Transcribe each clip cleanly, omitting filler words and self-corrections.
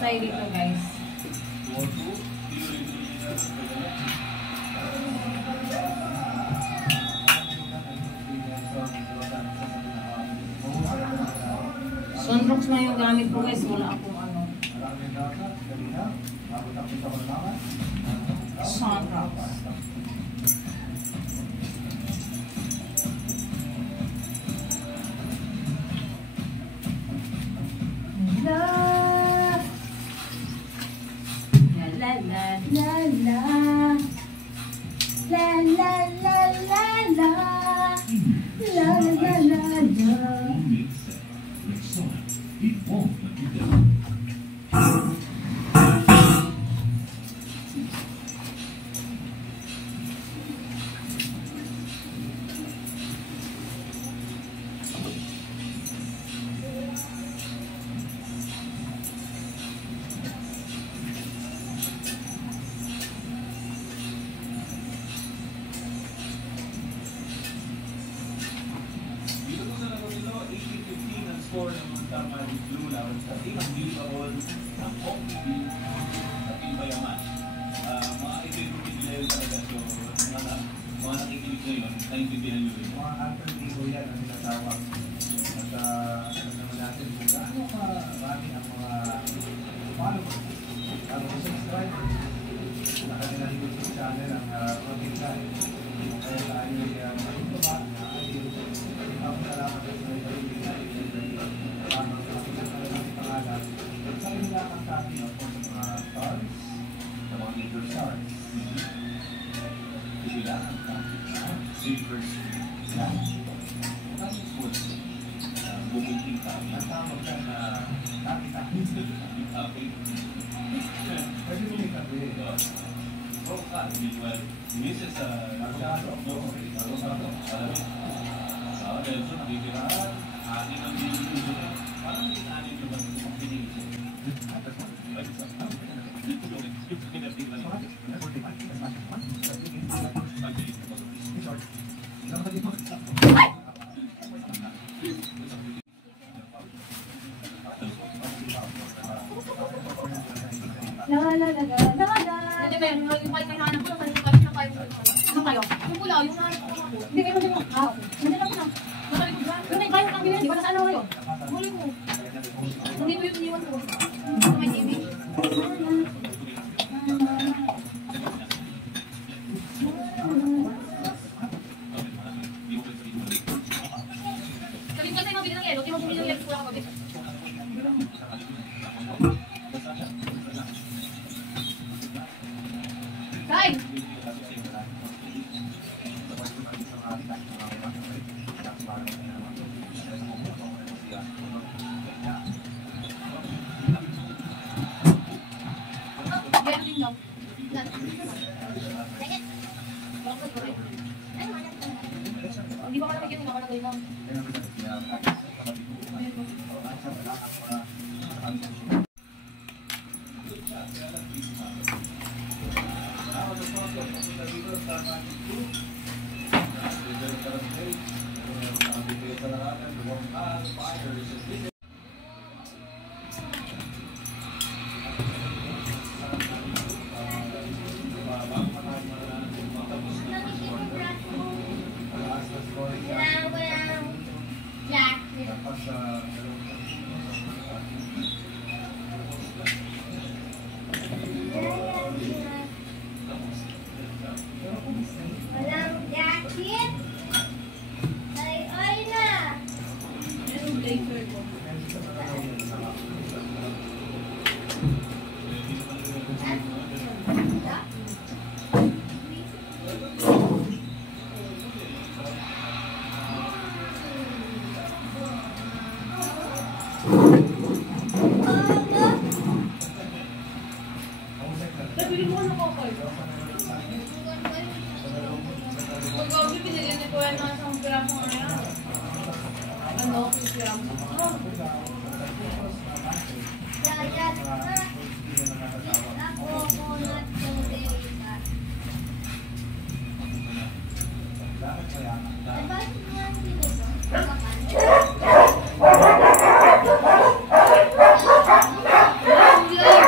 tayo dito, guys. Sunrocks na yung gamit ko, guys. Wala akong ano. Sunrocks. La la la la la la la la la la la la la. Score ng tama ni Blue Lawan sa Tinang Billabol ng Hockey sa Pibayaman. Mga ito-ito nila yung talaga. So, mga nakikinig ngayon, naintindihan nyo yun. Mga alternativo yan ang tinatawag. At alam naman natin kung gaano marami ang mga followers. Ang subscribers na kanilang YouTube channel ang Rocket Guy. Kaya tayo ay matutuwa na ay ang salamat sa sa nila ang sabi ng mga stars, ng mga major stars. Sila ang sabi na silver screen. Ang sports, bumuting tayo. Ang tawag ka na nakita-kita. Pwede mo may kape. So, well, Mrs. Masyado. Dahil so, nakikiraan, ating ang binibigyan. Parang nakikaanin nyo ba sa pinigil? Saan kayo? Yung pula, yung hanap ko. Hindi kayo mag-ano. Hindi lang ko. Yung may bayo kang bilhin, di ba nasaan ako kayo? Muli mo. Hindi ko yung iniwan ko. May TV. Sabi ko sa'yo mabili ng yelo, di mo bumili ng yelo, kulang mabili. Kai! Hindi ba ka nabigyan ng nakalagay lang? Yeah.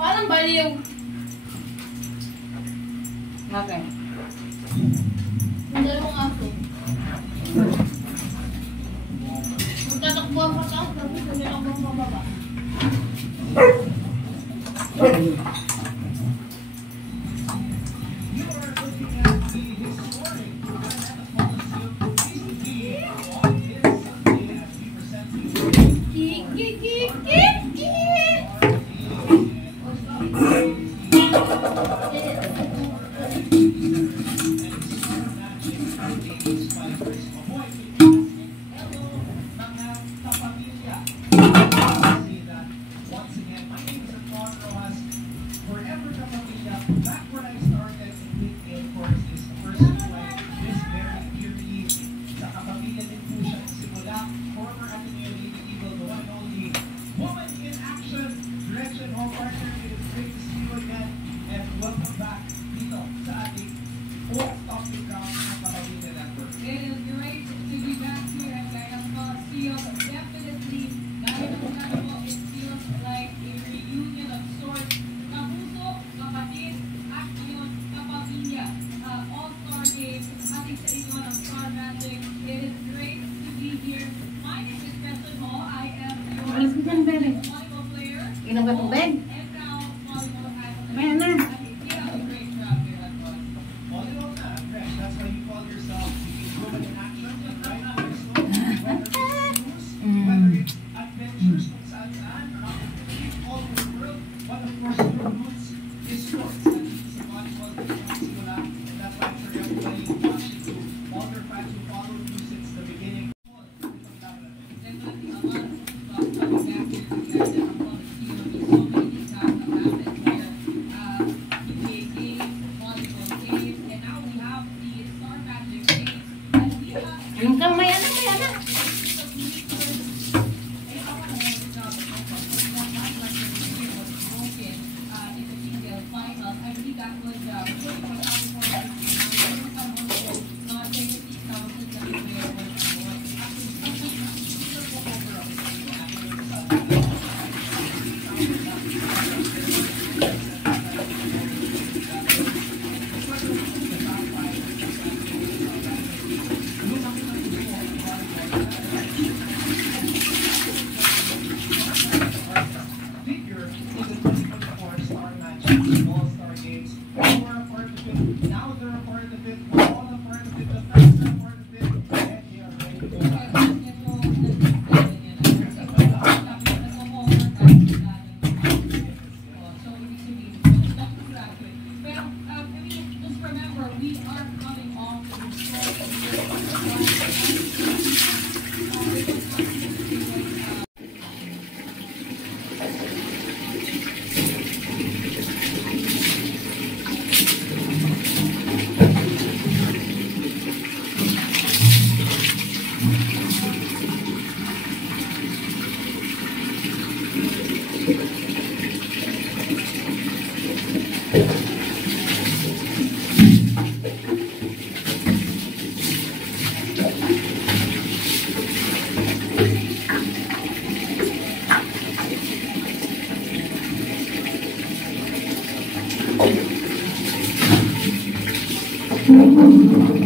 Parang baliw. Okay. Ang dalawang aso. Magtatakbo ang pataas, tapos nilakbo ang pababa. Inom ka tubig? Ayan na. Anong kamay? Ay,